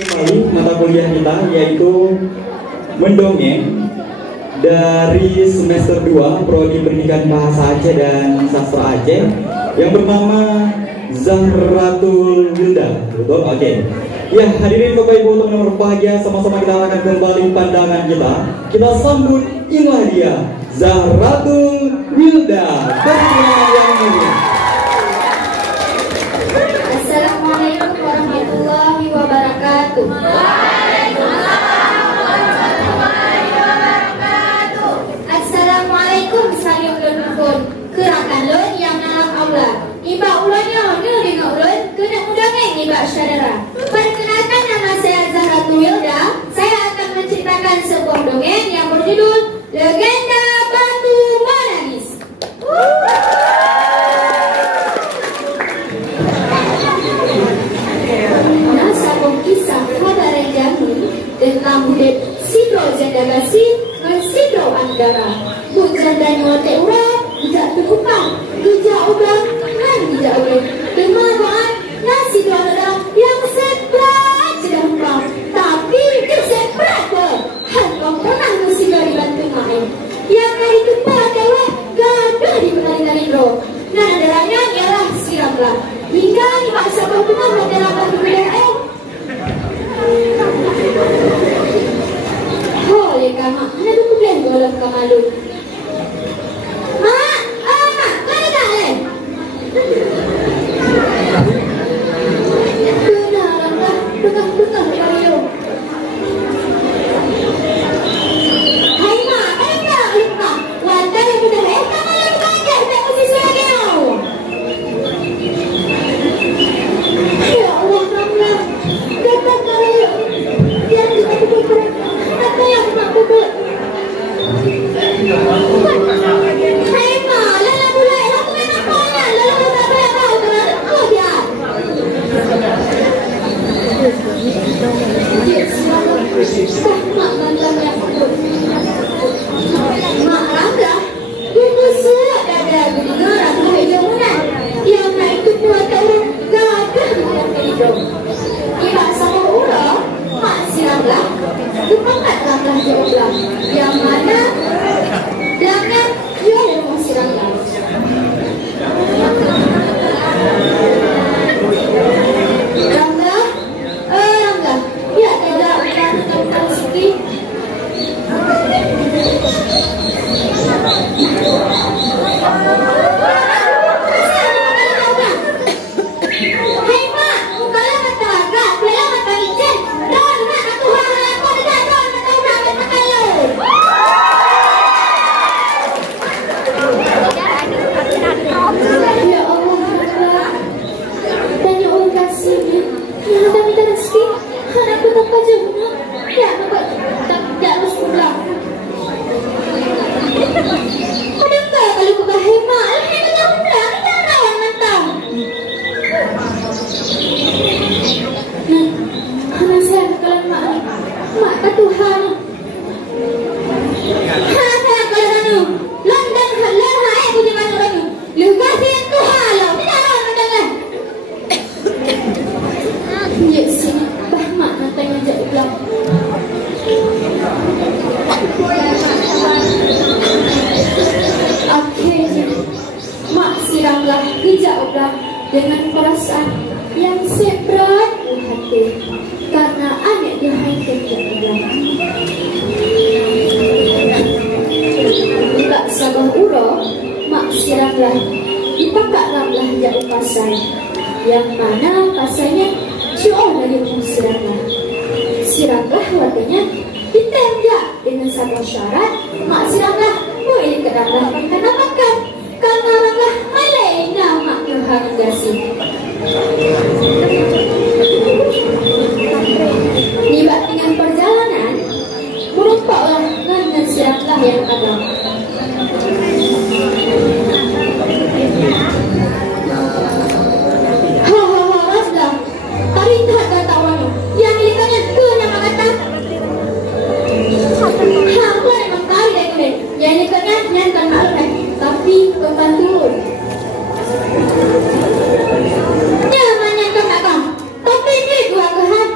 Kembali mata kuliah kita yaitu mendongeng dari semester 2 Prodi Pendidikan Bahasa Aceh dan Sastra Aceh yang bernama Zahratul Wilda. Betul? Oke. Ya, hadirin Bapak Ibu teman-teman yang berbahagia, sama-sama kita akan kembali pandangan kita. Kita sambut inilah dia, Zahratul Wilda. Berkenan yang mulia. Assalamualaikum warahmatullahi wabarakatuh. Assalamualaikum saling ulun kerakan lun yang dalam aula. Iba ulunnya nu dengan ulun kena undangeng iba syadara. Perkenalkan, nama saya Zahratul Wilda. Saya akan menceritakan sebuah dongeng yang berjudul Legenda Batu Menangis. Nasabong kisah Hadaren Jamu tentang budak Sidro Jandagasi dan Sidro Anggara. Bujan dan ngote urang, bijak tukupang, bijak ubang, dan bijak ubang. Kemanuan nasi dua orang yang seberat sudah hukum. Tapi dia seberat pun. Hal pernah nasi dari bantu main. Yang hari itu pada gaduh di penari-nari roh. Nah, darahnya ialah siramlah. Hingga dipaksa berhubungan dalam batu BDM. Oh, ya kamak. Mana tu kublian golong kamalu. Mak! Mak! Mana tak leh? Kenalanlah. Bekah-bekah kayu. Hai mak! Hai mak! Hai mak! Wantan yang mudah kamu yang belajar. Tak mesti suara kau. Ya Allah, Ramlah. Datang kayu. Yang kita pukul. Apa yang nak pukul? Hai mak! Lala mulai. Aku memang payah. Lalu tak payah kau. Kau dia. Mak mantan yang pukul. Mak Rangga, tunggu surat dada dengar aku hidupan. Yang naik tu buat tahu gagah dengan hidup. Iba sama orang, mak si Rangga, kepakat langkah jauhlah. Yang mana belakang dia rumah si Rangga. Rangga, Rangga, ya tidak akan kau suki. Hai mak, bukalah mata agak, belah mata licin. Don, nak aku harap aku tidak don mata udah mata kayu. Ya Allah, tanya orang kasih ni. Yang tak minta rezeki, anakku tak baca bunga. Ya, tak harus pulang. Adakah kalau kau berhemat, hemat tak pulang, tak rawan mentang. Anak saya kalau mak tak Tuhan. Anak kalau ranu, London halah hai punya mana ranu. Lugas yang Tuhan lo, tidak rawan mentang lah. Ya sini, bah mak nanti ngajak pulang. Akhirnya mak siramlah hijaulah dengan perasaan yang seberat hati karena anak dia hancur dia. Tak sabar urang, mak siramlah dipakaklah jauh pasal yang mana pasalnya syu'ur dari umum siramlah. Siramlah warganya ditembak dengan satu syarat, mak siramlah boleh kerana karena makan karena langkah malena mak Tuhan kasih. Nibat dengan perjalanan merupakan dengan siramlah yang ada. Raslah, tarik kata wanu yang ikannya ke nama kata. Aku memang tarik deh, yang ikannya nyantan malu tapi pembantu. Nyaman yang kau nak kau, tapi ni dua kehan.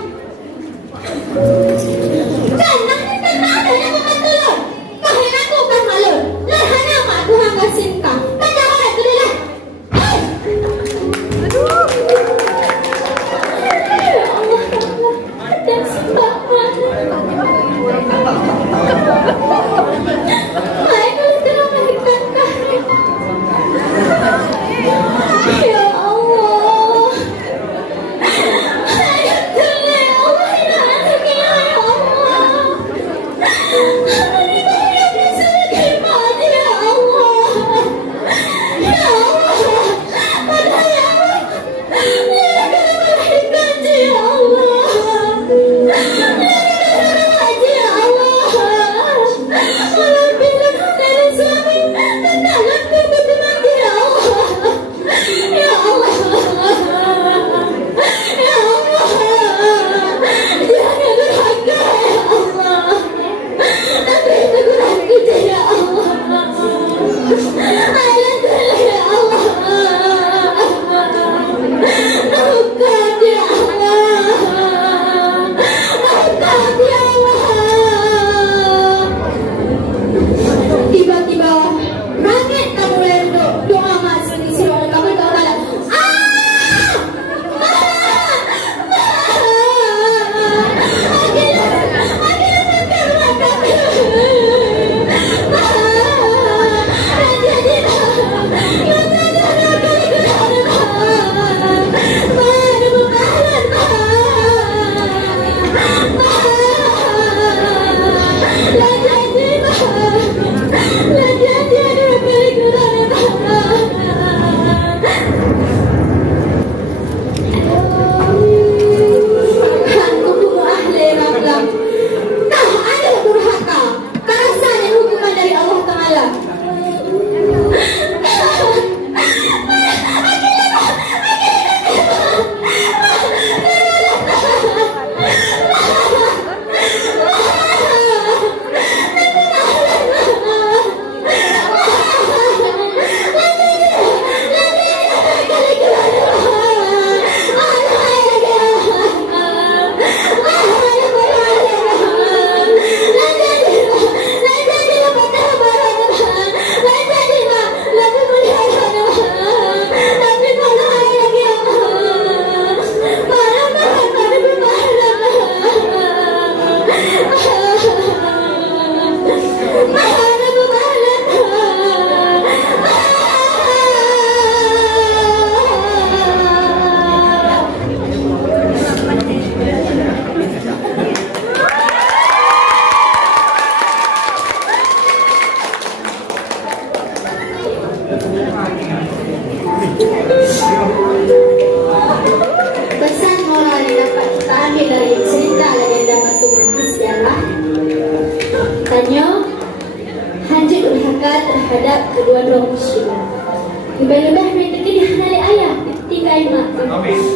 Amin.